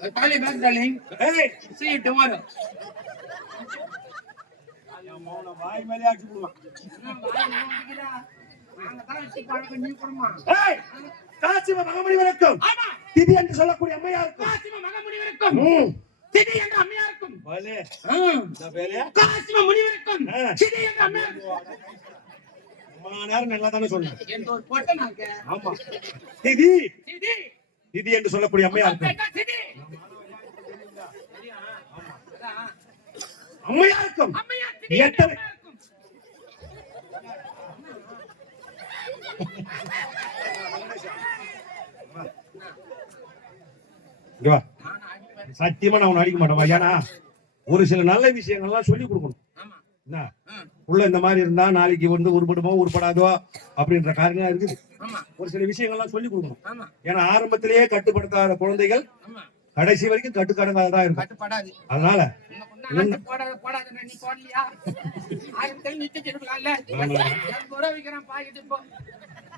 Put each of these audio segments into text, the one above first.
Call you back, darling. ஏய் See you tomorrow. வாய் மேலே போடுவான் காசிம மகமணி ஆமா, திதி என்று சொல்லக்கூடிய அம்மையாருக்கும் காசிம மகமுனிவருக்கும், ம். சிதி என்ற அம்மையாருக்கும். காசிம முனிவருக்கும், ஆ. சிதி என்ற அம்மையாருக்கும். அம்மா நேரம் நல்லா தானே சொன்னேன். ஆமா திதி திதி என்று சொல்லக்கூடிய அம்மையாருக்கும் அம்மையார் எத்தனை அம்மையாருக்கும். சத்தியமா நான் உன்னை அடிக்க மாட்டேன் ஏன்னா ஒரு சில நல்ல விஷயங்கள்லாம் சொல்லி கொடுக்கணும். என்ன? உள்ள இந்த மாதிரி இருந்தா நாளைக்கு வந்து உருப்படுமோ உருப்படாதோ அப்படின்ற காரணம் இருக்குது. ஒரு சில விஷயங்கள்லாம் சொல்லி கொடுக்கணும். ஏன்னா ஆரம்பத்திலேயே கட்டுப்படுத்தாத குழந்தைகள். கடைசி வரைக்கும் கட்டுக்கடங்காதான் இருக்கும். அதனால.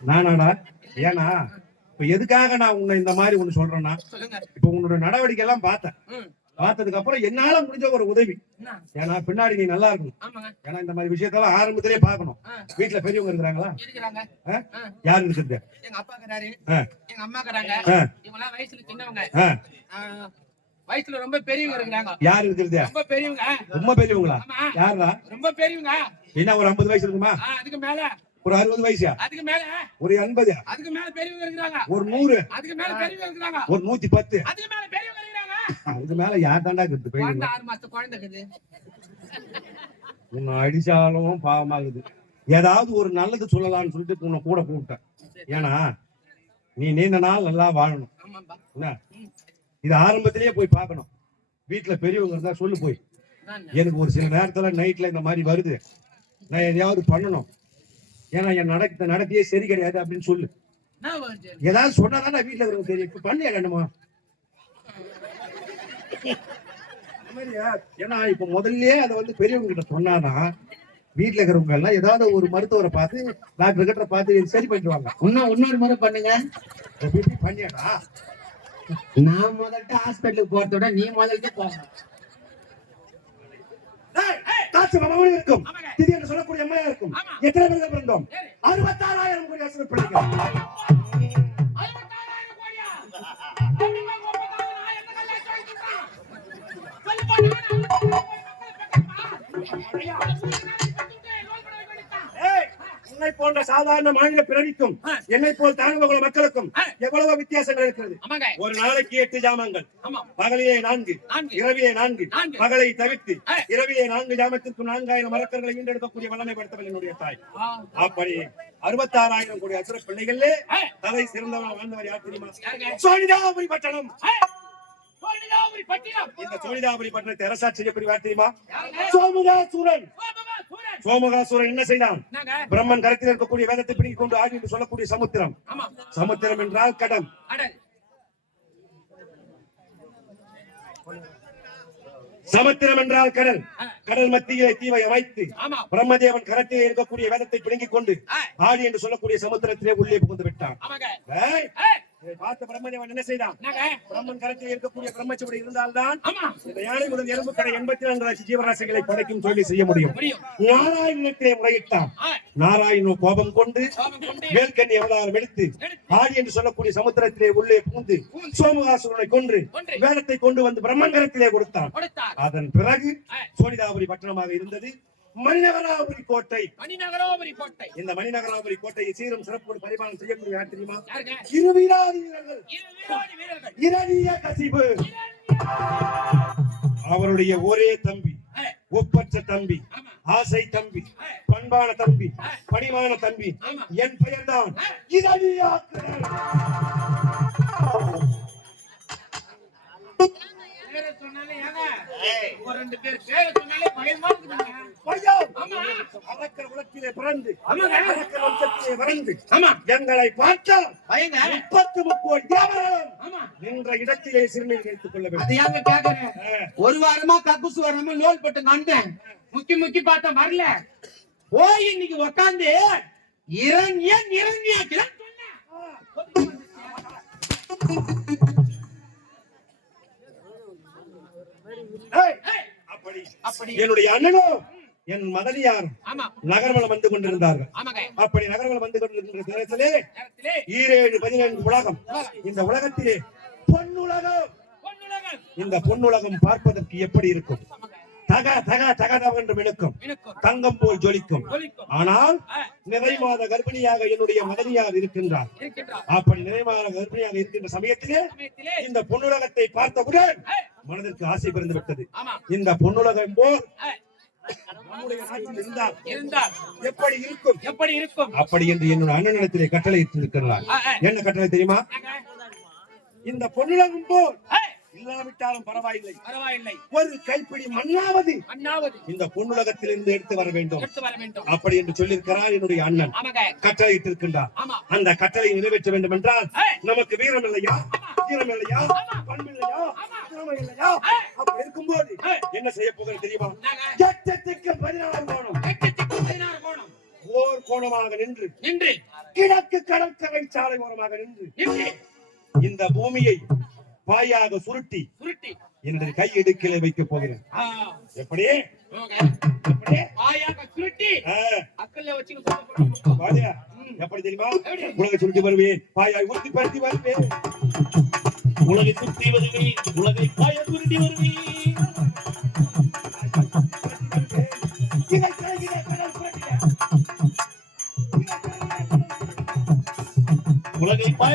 நானாடா ஏன்னா இப்ப எதுக்காக நான் உன்னை இந்த மாதிரி ஒண்ணு சொல்றேன்னா இப்ப உன்னோட நடவடிக்கை எல்லாம் பார்த்தேன் பார்த்ததுக்கு அப்புறம் என்னால முடிஞ்ச ஒரு உதவி? ஏன்னா பின்னாடி நீ நல்லா இருக்கணும். ஏன்னா இந்த மாதிரி விஷயத்தெல்லாம் ஆரம்பத்திலே பார்க்கணும். ஆ, வீட்டுல பெரியவங்க இருக்கிறாங்களா? யாரு இருக்குது எங்க அப்பா இருக்கிறாரு. எங்க அம்மா இருக்கிறாங்க. ஆ. இவங்கெல்லாம் வயசுல சின்னவங்க. வயசுல ரொம்ப பெரியவங்க இருக்கிறாங்க. யாரு இருக்கிறது? ரொம்ப பெரியவங்க. ரொம்ப பெரியவங்களா? யாரா ரொம்ப பெரியவங்க. என்ன ஒரு ஐம்பது வயசு இருக்குமா? அதுக்கு மேல. ஒரு அறுபது வயசா? அதுக்கு மேல. ஒரு எண்பது? அதுக்கு மேல பெரியவங்க இருக்கிறாங்க. ஒரு நூறு? அதுக்கு மேல பெரியவங்க இருக்கிறாங்க. ஒரு நூத்தி பத்து? அதுக்கு மேல பெரியவங்க இருக்கிறாங்க. அதுக்கு மேல யார் தாண்டா ஆறு குழந்தை இருக்குது. உன்னை அடிச்சாலும் பாவமாகுது. ஏதாவது ஒரு நல்லது சொல்லலாம்னு சொல்லிட்டு உன்னை கூட கூப்பிட்டேன். ஏன்னா நீ நீண்ட நாள் நல்லா வாழணும். என்ன? இது ஆரம்பத்திலேயே போய் பார்க்கணும். வீட்டுல பெரியவங்க இருந்தா சொல்லு போய். எனக்கு ஒரு சில நேரத்துல நைட்ல இந்த மாதிரி வருது. நான் எதையாவது பண்ணணும். ஏன்னா என் நடக்க நடத்தியே சரி கிடையாது அப்படின்னு சொல்லு? ஏதாவது சொன்னாதான் வீட்டுல இருக்கிறவங்க தெரியும். இப்ப பண்ணியா கண்டுமா ஏன்னா இப்ப முதல்லயே அதை வந்து பெரியவங்க கிட்ட சொன்னாதான் வீட்டுல இருக்கிறவங்க எல்லாம் ஏதாவது ஒரு மருத்துவரை பார்த்து டாக்டர் கிட்ட பார்த்து சரி பண்ணிடுவாங்க. இன்னும் இன்னொரு முறை பண்ணுங்க. பண்ணியாடா. நான் முதல்ல ஹாஸ்பிட்டலுக்கு போறத விட நீ முதல்ல போங்க ஏய், காசு இருக்கும். என்று சொல்லக்கூடிய அம்மையா இருக்கும். எத்தனை பேர்கள் பிறந்தோம். அறுபத்தாறாயிரம் கோடி அரசு உன்னை போன்ற சாதாரண மாநில பிறவிக்கும் என்னை போல் தாழ்வுகுல மக்களுக்கும் எவ்வளவு வித்தியாசங்கள் இருக்கிறது. ஒரு நாளைக்கு எட்டு ஜாமங்கள் பகலிலே நான்கு இரவிலே நான்கு. பகலை தவிர்த்து. இரவிலே நான்கு ஜாமத்திற்கு நான்காயிரம் மரக்கர்களை ஈண்டெடுக்கக்கூடிய வல்லமை படுத்தவள் என்னுடைய தாய். அப்படி அறுபத்தாறாயிரம் கோடி அசுர பிள்ளைகளே தலை சிறந்தவன் வாழ்ந்தவர் யார் தெரியுமா? சோனிதாபுரி பட்டணம். இந்த தெரியுமா? சோமுகாசூரன். சோமகா சூரன். சோமுகாசூரன் என்ன செய்தான்? பிரம்மன் கருத்தில் இருக்கக்கூடிய வேதத்தை பிடிக்கிக் கொண்டு ஆடி என்று சொல்லக்கூடிய சமுத்திரம். சமுத்திரம் என்றால் கடல். சமுத்திரம் என்றால் கடல். கடல் மத்தியிலே தீவை அமைத்து பிரம்மதேவன் கரத்திலே இருக்கக்கூடிய வேதத்தை பிடுங்கிக் கொண்டு ஆடி என்று சொல்லக்கூடிய சமுத்திரத்திலே உள்ளே புகுந்து விட்டான். இதை பார்த்த பிரம்மதேவன் என்ன செய்தான்? பிரம்மன் கரத்தில் இருக்கக்கூடிய பிரம்மச்சுவடி இருந்தால்தான் இந்த யானை முதல் எறும்பு கடை எண்பத்தி நான்கு லட்சம் ஜீவராசிகளை படைக்கும் சொல்லி செய்ய முடியும். நாராயணத்திலே முறையிட்டான். நாராயணோ கோபம் கொண்டு அவதாரம் எடுத்து எடுத்து ஆடி என்று சொல்லக்கூடிய சமுத்திரத்திலே உள்ளே புகுந்து சோமகாசுரனை கொன்று வேதத்தை கொண்டு வந்து பிரம்மங்கரத்திலே கொடுத்தான். அதன் பிறகு சோனிதாபுரி பட்டணமாக இருந்தது. மணிநகராபுரி கோட்டை. மணிநகரோபுரி கோட்டை. இந்த மணிநகராபுரி கோட்டையை சீரும் சிறப்போடு பரிமாணம் செய்யக்கூடிய யார் தெரியுமா? இரு வீராதி வீரர்கள். இரணிய கசிபு. அவருடைய ஒரே தம்பி ஒப்பற்ற தம்பி ஆசை தம்பி பண்பான தம்பி. பணிமான தம்பி. என் பெயர்தான் இரணியாக்குறன் பேரை சொன்னாலே ஏங்க ஒரு ரெண்டு பேர் பேரை சொன்னாலே பயமா இருக்குதுங்க. அரக்கர் உலகத்திலே பிறந்து ஆமாங்க. அரக்கர் வம்சத்திலே வளர்ந்து ஆமா. எங்களை பார்த்தால் பயங்க. முப்பத்து தேவர்களும் ஆமா. நின்ற இடத்திலே சிறுநீர் வைத்துக் கொள்ள வேண்டும். அது ஏங்க கேக்குறேன். ஒரு வாரமா கக்குசு வராம லோல் போட்டு நண்டேன். முக்கி முக்கி பார்த்தா வரல. போய் இன்னைக்கு உக்காந்து இரண்ய நிரண்யாக்குதான் சொன்னேன் அப்படி என்னுடைய அண்ணனும் என் மதனியாரும் ஆமா. நகர்வலம் வந்து கொண்டிருந்தார்கள். அப்படி நகர்வலம் வந்து கொண்டிருக்கிற நேரத்திலே ஈரேழு பதினேழு உலகம். இந்த உலகத்திலே பொன்னுலகம். இந்த பொன்னுலகம் பார்ப்பதற்கு எப்படி இருக்கும்? தக தக தகதவென்று இழுக்கும் தங்கம் போல் ஜொலிக்கும். ஆனால் நிறை மாத கர்ப்பிணியாக என்னுடைய மதனியார் இருக்கின்றார். அப்படி நிறை மாத கர்ப்பிணியாக இருக்கின்ற சமயத்திலே இந்த பொன்னுலகத்தை பார்த்தவுடன் மனதிற்கு ஆசை பிறந்து விட்டது. இந்த பொன்னுலகம் போல் எப்படி இருக்கும்? எப்படி இருக்கும்? அப்படி என்று என்னோட அண்ணனிடத்திலே கட்டளை என்ன கட்டளை தெரியுமா. இந்த பொன்னுலகம் போல் இல்லாவிட்டாலும் பரவாயில்லை. பரவாயில்லை. ஒரு கைப்பிடி மண்ணாவது அண்ணாவது இந்த பொன்னுலகத்திலிருந்து எடுத்து வர வேண்டும். எடுத்து வர வேண்டும். அப்படி என்று சொல்லியிருக்கிறார் என்னுடைய அண்ணன். கட்டளையிட்டிருக்கின்றார். அந்த கட்டளை நிறைவேற்ற வேண்டும் என்றால் நமக்கு வீரம் இல்லையா வீரம் இல்லையா பண்பு இல்லையா திறமை இல்லையா அப்படி இருக்கும்போது என்ன செய்ய போகிறது தெரியுமா? நாங்க எட்டத்துக்கு பதினாறு கோணம். எட்டுத்துக்கு பதினாறு கோணம். ஓர் கோணமாக நின்று நின்று. கிழக்கு கடற்கரை சாலை ஓரமாக நின்று. இந்த பூமியை பாயாக சுருட்டி சுருட்டி. என்னுடைய கை இடுக்கிலே வைக்கப் போகிறேன். எப்படி. எப்படி? சுருட்டி. அக்கல்ல பாதியா? தெரியுமா? உலகை சுருட்டி வருவேன். பாயாய் உறுதி பருத்தி வருவேன். உலகை சுற்றி வருவேன். உலகை பாய சுருட்டி வருவேன். உலகை பாய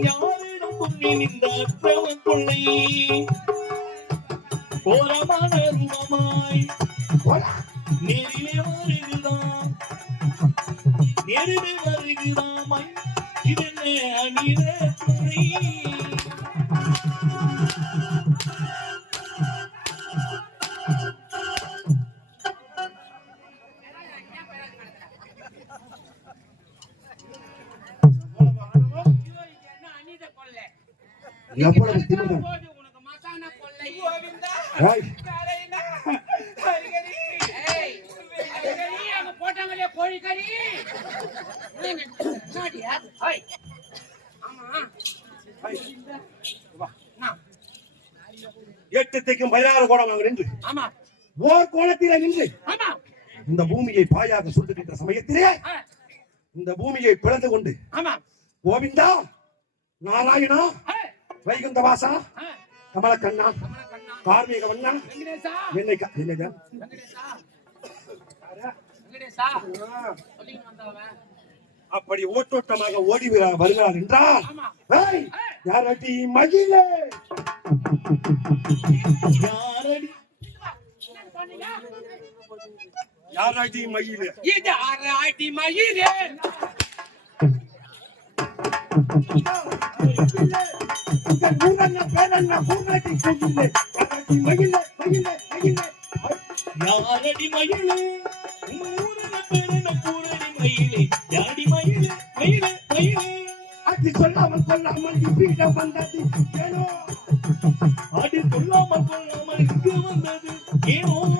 நான் யாரிடம் சொன்னேன் இந்த அக்கிரம கொள்ளை கோரமான ரூபமாய் நேரிலே வருகிறான். நேரிலே வருகிறாமாய். இதென்ன அனித கொலை எவ்வளவு திமிரு. போது உனக்கு மசான கொள்ளை ஏய், ஏய், ஹரிகரி, அங்க போட்டாங்களே கோழிக்கறி என்னடியா? ஹை. ஆமா வா. என்ன? எட்டு திக்கும் பதினாறு கோணமாக நின்று ஆமா ஓர் கோணத்திலே நின்று ஆமா இந்த பூமியை பாயாக சுட்டுகின்ற சமயத்திலே இந்த பூமியை பிளந்து கொண்டு ஆமா கோவிந்தா நாராயணா. வைகுந்த வாசா கமல கண்ணா. கார்மீக வண்ணா வெங்கடேசா! என்னை க- என்னது? வெங்கடேசா வெங்கடேசா! சொல்லிட்டு வந்தவன் அப்படி ஓட்டோட்டமாக ஓடி வர- வருகிறார் என்றால் யாரடி மகிழே? யாரடி? யாரடி மகிழே? இது ஆராட்டி மயிலே ஊரன்ன பேரன்ன பூங்காட்டி மகிழே யாரடி மயிலே பூரடி மயிலே. யாரடி மயிலே? மயிலே மயிலே. அது சொல்லாமல் சொல்லாமல் இப்பீடம் வந்தது. ஏனோ? ஆடி சொல்லாமல் கொள்ளாமல் இங்கு வந்தது. ஏனோ?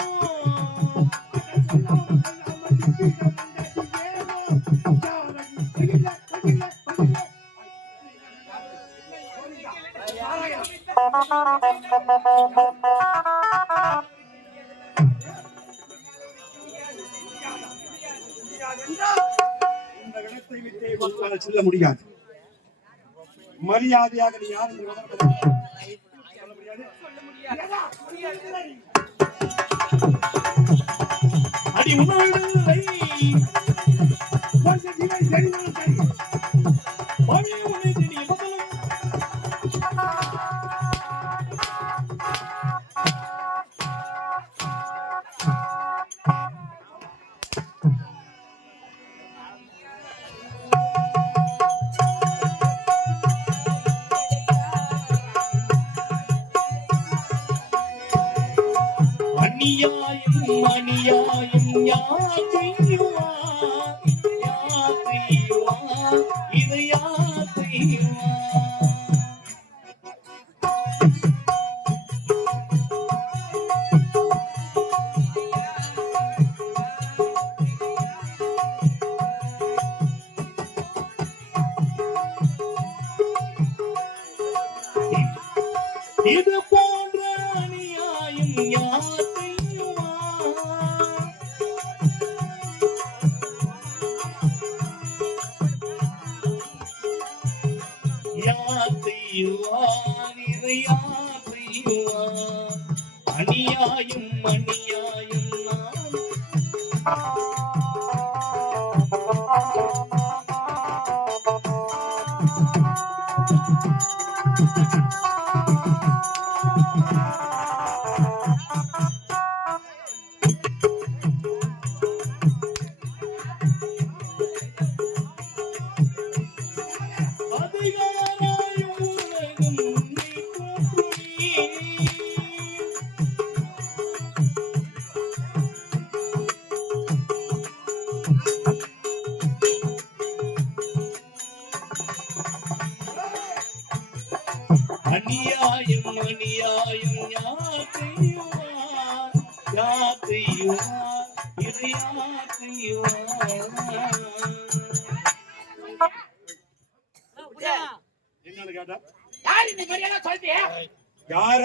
செல்ல முடியாது. மரியாதையாக நீ யார் அடி உணவு Oh, அநியாயம் மணியாயும் யார் செய்வார் இது யார் என்னன்னு கேட்டா யார் இந்த மாதிரி எல்லாம் சொல்றியா யாரா